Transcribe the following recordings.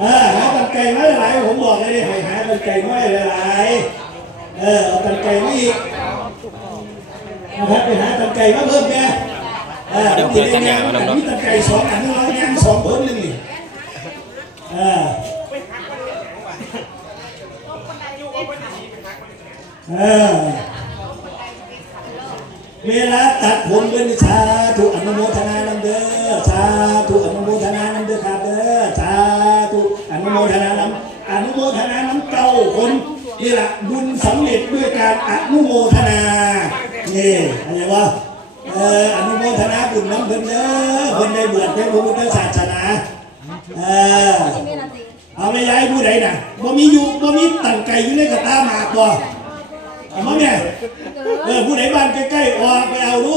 เออหากันไก่มาหลายผมบอกเลยดิให้หากันไก่มาหลายเออเอากันไก่มาอีกนะครับไปหากันไก่มาเพิ่มแกเออมีแต่งานมีกันไก่สองอันนี้เราย่างสองคนหนึ่งนี่เออเออเวลาตัดผมเป็นชาถูกอนุโมทนานำเด้อชาถูกอนุโมทนา ทนานำเก้าคนนี่แหละบุญสำเร็จด้วยการอนุโมทนานี่อะไรวะเอออนุโมทนาบุญน้ำเพิ่นเด้อเพิ่นได้บวชในพระพุทธศาสนาเออเอาไม่ย้ายผู้ใดน่ะบ่มีอยู่บ่มีตันไก่อยู่ในกระตาหมากบ่เอามาแม่เออผู้ใดบ้านใกล้ๆออกไปเอาดู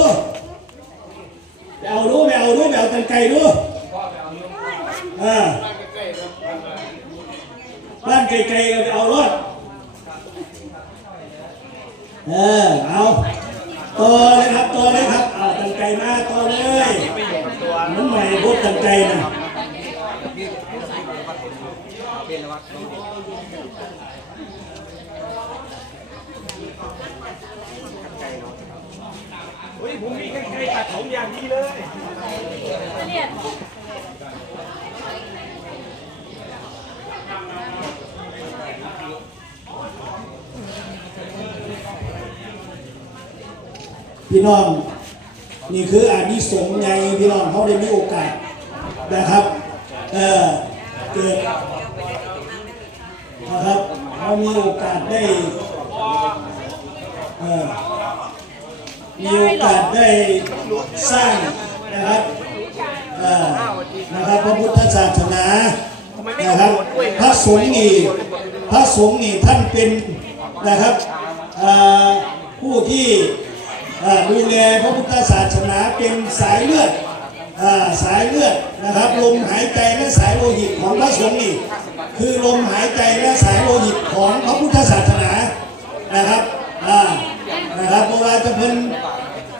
ไปเอาดูไปเอาดูไปเอาตันไก่ดูเออบ้า ไกลๆก็ไปเอารถเออเอาตัวเลยครับตัวเลยครับเอาตันไก่มากตัวเลยมันใหม่พวกตันไก่นะเฮ้ยผมมีใกล้ๆตัดผมอย่างดีเลย พี่น้อง นี่คืออานิสงส์ไงพี่น้องเขาได้มีโอกาสนะครับ เออเกิดนะครับเขามีโอกาสได้เออมีโอกาสได้สร้างนะครับเออนะครับพระพุทธศาสนานะครับพระสงฆ์นี่พระสงฆ์นี่ท่านเป็นนะครับอ่อผู้ที่ ดูแลพระพุทธศาสนาเป็นสายเลือดอ่าสายเลือดนะครับลมหายใจและสายโลหิตของพระสงฆ์นี่คือลมหายใจและสายโลหิตของพระพุทธศาสนานะครับอ่านะครับเพราะว่าจะเพิ่น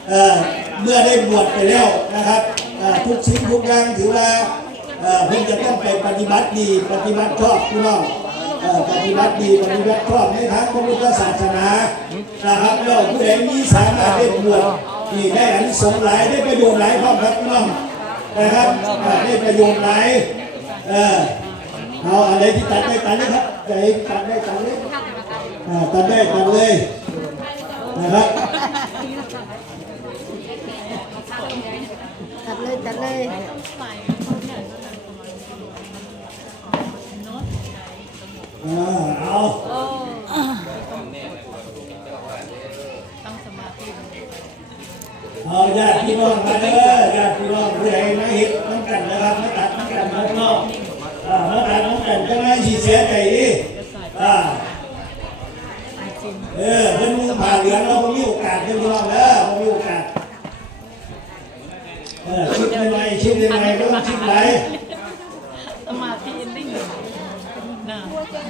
เอ่อเมื่อได้บวชไปแล้วนะครับอ่าทุกสิ่งทุกอย่างถือว่าเอ่อเพิ่นจะต้องไปปฏิบัติดีปฏิบัติชอบพี่น้อง ปฏิบัติดีปฏิบัติชอบในทางพระพุทธศาสนานะครับแล้วผู้ใดมีสามารถได้บวชนี่ได้อันสงหลายได้ประโยชน์หลายข้อครับน้องนะครับได้ประโยชน์หลายเออเอาอะไรที่ตัดได้ตัดเลยครับใจตัดได้ตัดเลยตัดได้ตัดเลยนะครับตัดเลยตัดเลย อ่าเอาธิเอาญาติพี่น้องมาเด้อญาติพี่น้องผู้ใดมาเห็นน้ำกันนะครับมาตัดน้ำกันมาพี่น้องอ่ามาตัดน้ำกันจะไม่สีเสียใจดิอ่าเออเพิ่นมือผ่าเหลืองเราไม่มีโอกาสเพิ่นพี่น้องเด้อไม่มีโอกาสเออชิดยังไงชิดยังไงก็ต้องชิดไห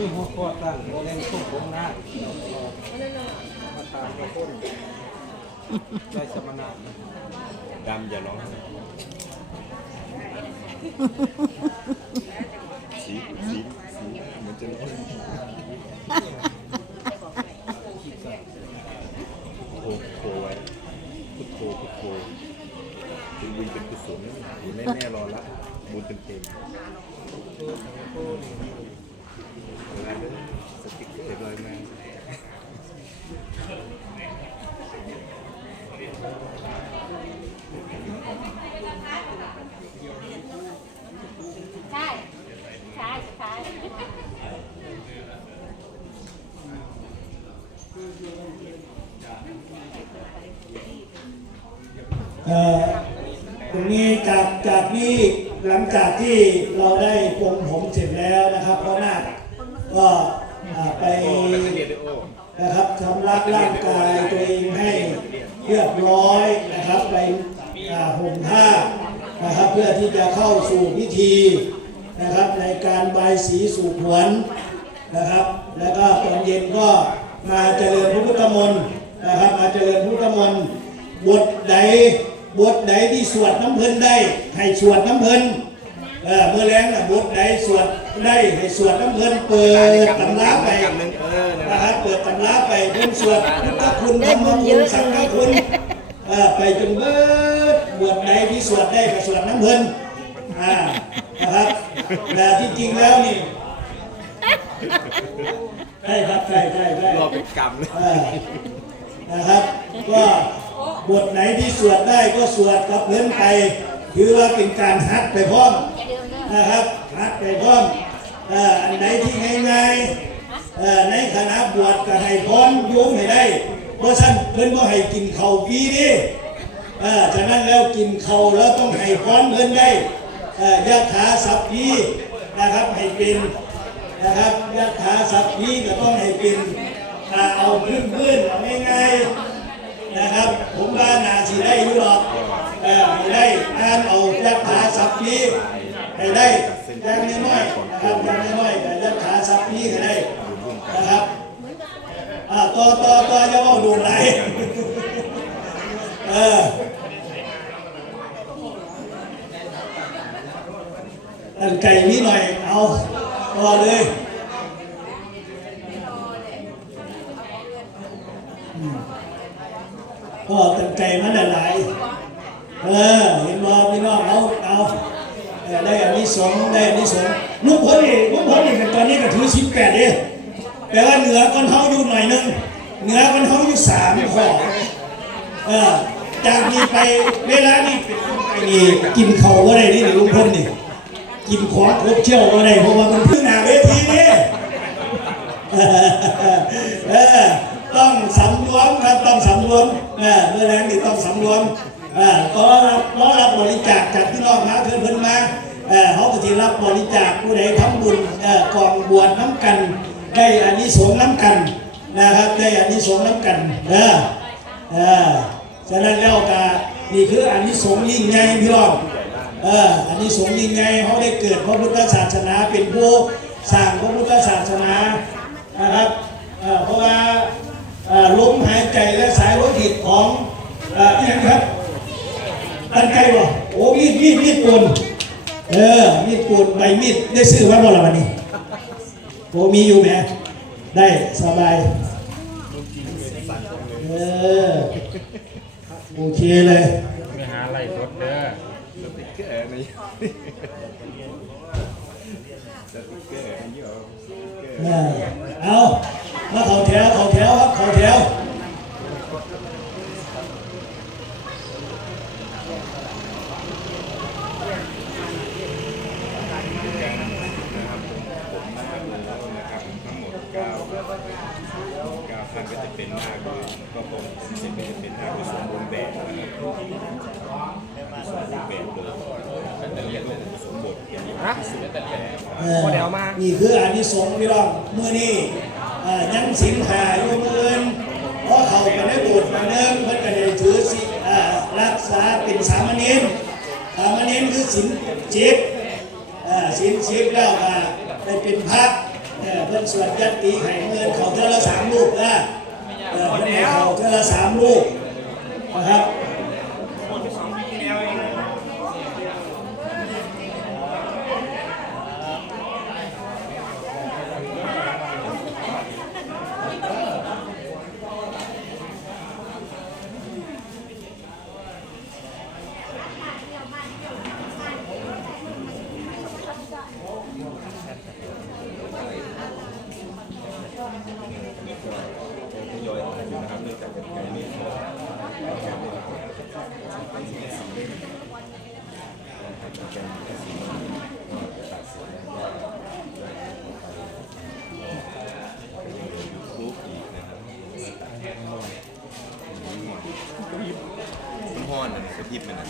มีหัวข้อตั้งเล่นทุ่มผมนะมาตามกระพ้นได้สมณะดำอย่าร้องสีสีสีเหมือนจะร้องโทโทไว้พุทโธพุทโธถึงบุญเป็นกุศลอแม่แม่รอละบุญเป็นเต็ม สติ๊กเกอร์ลอยมาใช่ใช่เอ่อตรงนี้จากจากนี้หลังจากที่เราได้ปรงผมเสร็จแล้วนะครับเพราะหน้า ก็ไปนะครับชำระร่างกายตัวเองให้เรียบร้อยนะครับไปอ่าห่มผ้านะครับเพื่อที่จะเข้าสู่พิธีนะครับในการบายสีสู่ขวัญนะครับ แล้วก็ตอนเย็นก็มาเจริญพระพุทธมนต์นะครับมาเจริญพระพุทธมนต์บทใดบทใดที่สวดน้ำเพลินได้ให้สวดน้ำเพลิน เออเมื่อแรงน่ะบทใดสวดได้ให้สวดน้ำเพลินเปิดตำราไปนะนะครับเปิดตำราไปเพิ่มสวดพุทธคุณธรรมคุณสังฆคุณเออไปจนเบิดบวชใดที่สวดได้ก็สวดน้ำเพลินอ่านะครับแต่ที่จริงแล้วนี่ใช่ครับใช่ใช่ใช่รอเป็นกรรมเลยนะครับก็บทไหนที่สวดได้ก็สวดกับเพิ่นไปถือว่าเป็นการฮัดไปพร้อม นะครับฮัดไปพร้อมอ่ออันไหนที่ง่ายๆอ่อในคณะบวชก็ให้พร้อมโยงให้ได้เพราะฉันเพิ่นก็ให้กินเข้าวฟรีดิเออฉะนั้นแล้วกินเข้าแล้วต้องให้พร้อมเพิ่นได้เอ่อยะถาสัพพีนะครับให้เป็นนะครับยะถาสัพพีก็ต้องให้เป็นอ่าเอาพื้นพื้นๆเอาง่ายๆนะครับ ผมว่านาสิได้ยู่หรอกเออให้ได้อ่านเอายะถาสัพพี ให้ได้อย่างน้อยๆนะครับอย่างน้อยๆก็ยะถาสัพพีให้ได้นะครับอ่าต่อต่อต่อจะว่าดูไหลเอออันไก่นี้หน่อยเอาต่อเลยอืมก็ตันไก่มันหลาย เออ เห็นบ่พี่น้องเอาเอา ได้อันนี้สองได้อันนี้สองลูกพลนี่ลูกพลนี่กันตอนนี้ก็ถือสิบแปดเองแปลว่าเหนือคนเฮาอยู่หน่อยนึงเหนือคนเฮาอยู่สามข้อเออจากนี้ไปเวลานี้เป็นต้นไปนี่กินเขาว่าได้นี่ลุงพลนี่กินของครบเชี่ยวอะไรเพราะว่ามันเพิ่งหนาเวทีนี่ต้องสำรวมครับต้องสำรวมเออเมื่อแรงนี่ต้องสำรวม ก็รับก็รับบริจาคจากพี่น้องมาเพื่อนเพื่อนมาเออขาก็ที่รับบริจาคผู้ใดทำบุญเออกองบวชน้ำกัน ได้อานิสงส์น้ำกันนะครับได้อานิสงส์น้ำกันเออเออฉะนั้นแล้วกานี่คืออานิสงส์ยิ่งใหญ่พี่น้องเอออันนี้สงยิ่งใหญ่เขาได้เกิดพระพุทธศาสนาเป็นผู้สร้างพระพุทธศาสนานะครับเอ่อเพราะว่าเอ่อลมหายใจและสายโลหิตของเอ่ออหย่างครับ ตันไกลบ่โอ้มีดมีดมีดปูนเออ มีดปูนใบมีดได้ซื้อไว้บ่ละวันนี้โอ้มีอยู่ไหมได้สบายเออโอเคเลยไม่หาอะไรรถเด้อสติ๊กเกอร์นี่สติ๊กเกอร์อันนี้เหรอสติ๊กเกอร์เออเอามาเขาแถวเขาแถวครับเขาแถว นะครับผมผมมากเลยแล้วนะครับทั้งหมดเก้า เก้าท่านก็จะเป็นหน้าคือก็ผมผมเสร็จก็จะเป็นหน้าคือสมบูรณ์แบบนะครับสมบูรณ์แบบเลยแต่เรียกว่าสมบูรณ์อย่างนี้ที่สุดแต่เออนี่คืออานิสงส์พี่น้องเมื่อนี้เอ่อยังสินหาอยู่เมื่อนเพราะเขาก็ได้บวชมาเดิมเพิ่นก็ได้ถือสิเอ่อรักษาเป็นสามเณรสามเณรคือสินจิตเอ่อสินจิตแล้วก็ได้เป็นพระ เอ่อเพิ่นสวดยัตติให้เงินเขาเท่าละสามลูกนะเออเพิ่นให้เขาเท่าละสามลูกนะครับ อนนั้